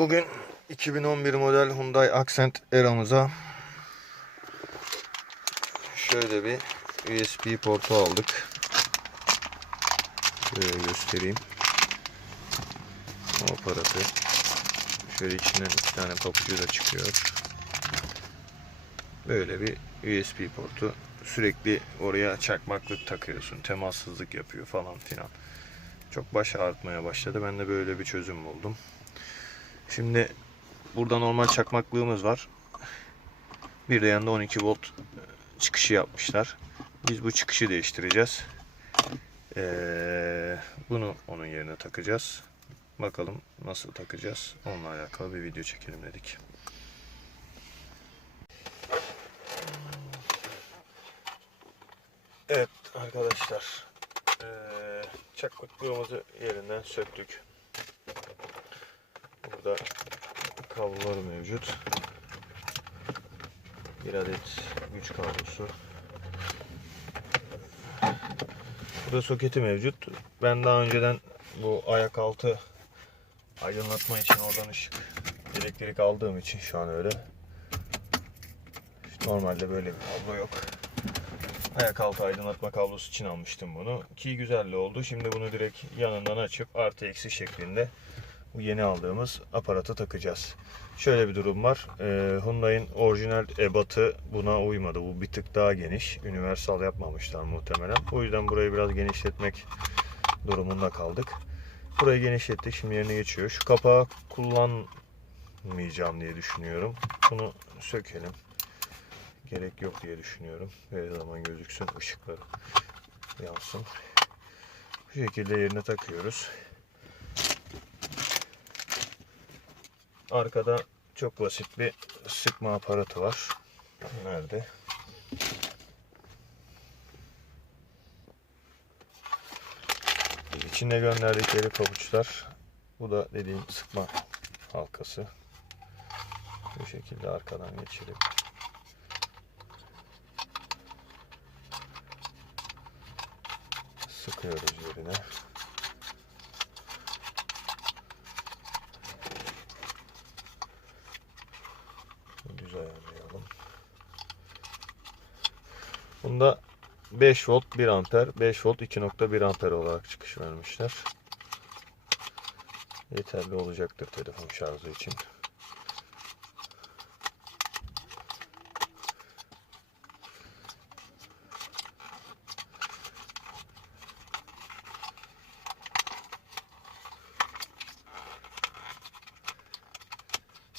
Bugün 2011 model Hyundai Accent Era'mıza şöyle bir USB portu aldık. Şöyle göstereyim. O aparatı. Şöyle içinden 2 tane papucu da çıkıyor. Böyle bir USB portu. Sürekli oraya çakmaklık takıyorsun. Temassızlık yapıyor falan filan. Çok baş ağrıtmaya başladı. Ben de böyle bir çözüm buldum. Şimdi burada normal çakmaklığımız var. Bir de yanında 12 volt çıkışı yapmışlar. Biz bu çıkışı değiştireceğiz. Bunu onun yerine takacağız. Bakalım nasıl takacağız. Onunla alakalı bir video çekelim dedik. Evet arkadaşlar. Çakmaklığımızı yerinden söktük. Burada kablolar mevcut. Bir adet güç kablosu. Burada soketi mevcut. Ben daha önceden bu ayak altı aydınlatma için oradan ışık, elektrik aldığım için şu an öyle. Normalde böyle bir kablo yok. Ayak altı aydınlatma kablosu için almıştım bunu. Ki güzel de oldu. Şimdi bunu direkt yanından açıp artı eksi şeklinde bu yeni aldığımız aparatı takacağız. Şöyle bir durum var. Hyundai'nin orijinal ebatı buna uymadı. Bu bir tık daha geniş. Universal yapmamışlar muhtemelen. O yüzden burayı biraz genişletmek durumunda kaldık. Burayı genişlettik. Şimdi yerine geçiyor. Şu kapağı kullanmayacağım diye düşünüyorum. Bunu sökelim. Gerek yok diye düşünüyorum. Her zaman gözüksün, ışıkları yansın. Bu şekilde yerine takıyoruz. Arkada çok basit bir sıkma aparatı var. Nerede? İçinde gönderdikleri pabuçlar. Bu da dediğim sıkma halkası. Bu şekilde arkadan geçirip sıkıyoruz yerine. Düz ayarlayalım. Bunda 5 volt 1 amper, 5 volt 2.1 amper olarak çıkış vermişler. Yeterli olacaktır telefon şarjı için.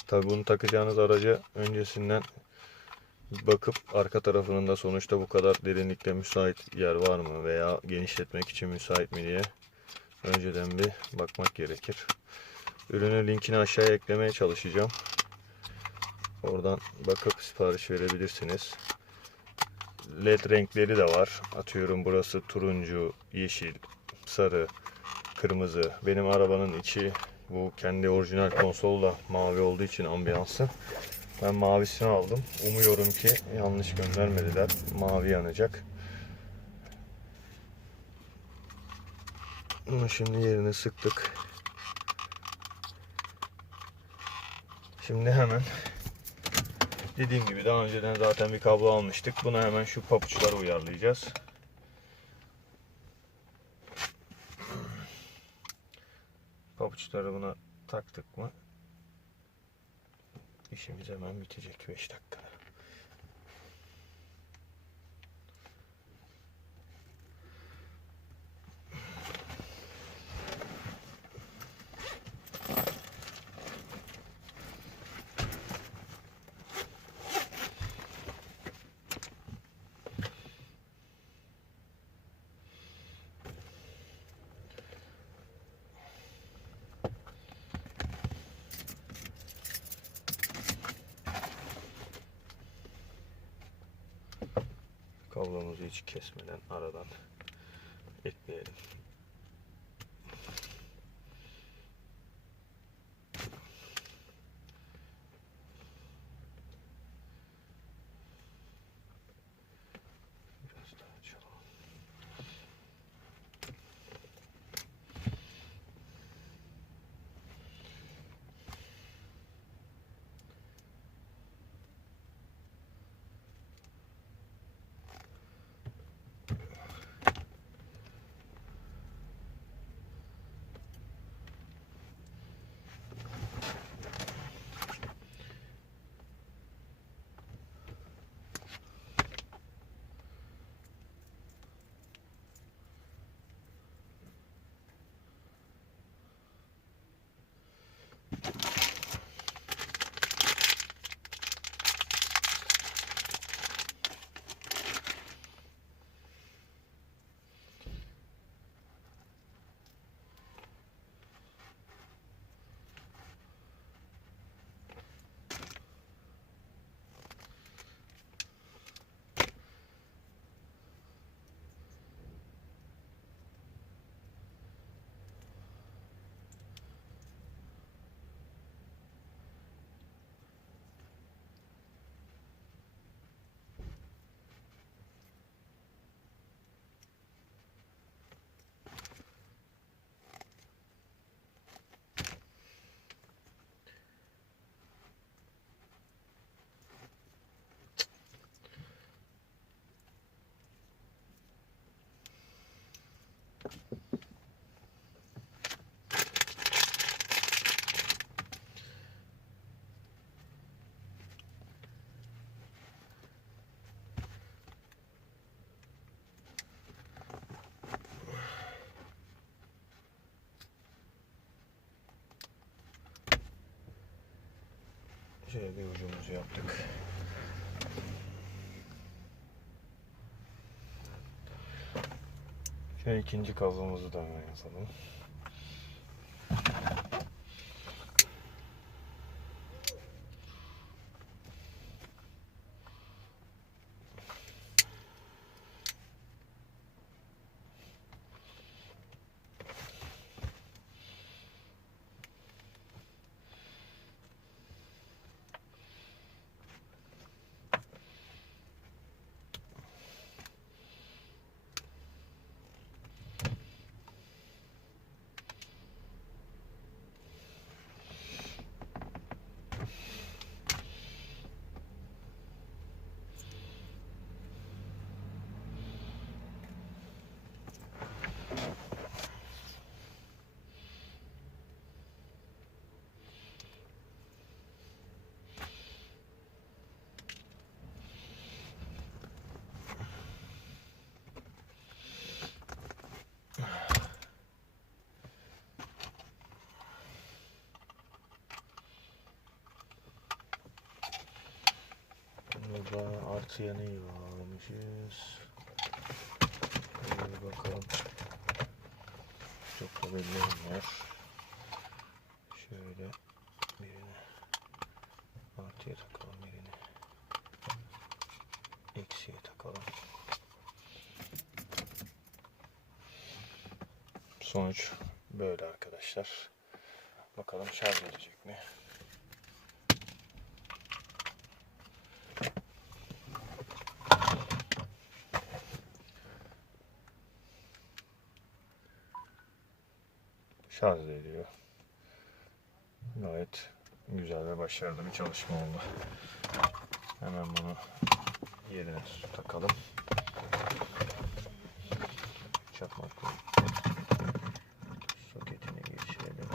Tabii bunu takacağınız araca öncesinden bakıp arka tarafının da sonuçta bu kadar derinlikte müsait yer var mı veya genişletmek için müsait mi diye önceden bir bakmak gerekir. Ürünün linkini aşağıya eklemeye çalışacağım. Oradan bakıp sipariş verebilirsiniz. LED renkleri de var. Atıyorum burası turuncu, yeşil, sarı, kırmızı. Benim arabanın içi bu kendi orijinal konsolla mavi olduğu için ambiyansı. Ben mavisini aldım. Umuyorum ki yanlış göndermediler. Mavi yanacak. Bunu şimdi yerine sıktık. Şimdi hemen dediğim gibi daha önceden zaten bir kablo almıştık. Buna hemen şu papuçları uyarlayacağız. Papuçları buna taktık mı işimiz hemen bitecek 5 dakikada. Kablomuzu hiç kesmeden aradan ekleyelim. Biraz daha açalım. Şöyle bir ucumuzu yaptık. Şöyle ikinci kablumuzu da hemen yapalım. Burada artıya neyi bağlamışız? Bir bakalım. Çok da belli olmuyor. Şöyle birini artıya takalım, birini eksiye takalım. Sonuç böyle arkadaşlar. Bakalım şarj edecek mi? Şarj ediyor. Gayet güzel ve başarılı bir çalışma oldu. Hemen bunu yerine takalım. Çakmakla soketine geçirelim.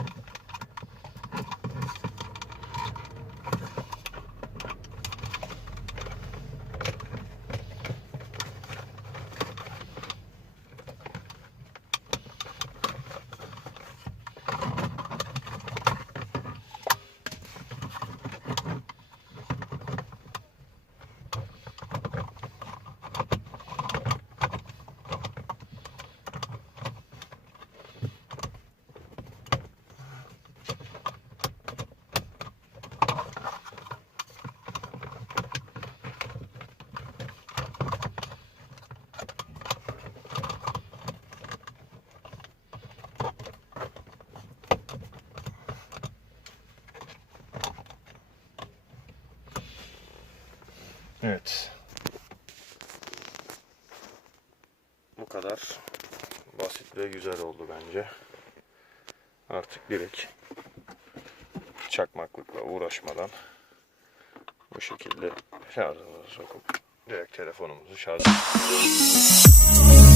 Evet. Bu kadar basit ve güzel oldu bence. Artık direkt çakmaklıkla uğraşmadan bu şekilde şarjımızı sokup direkt telefonumuzu şarj edelim.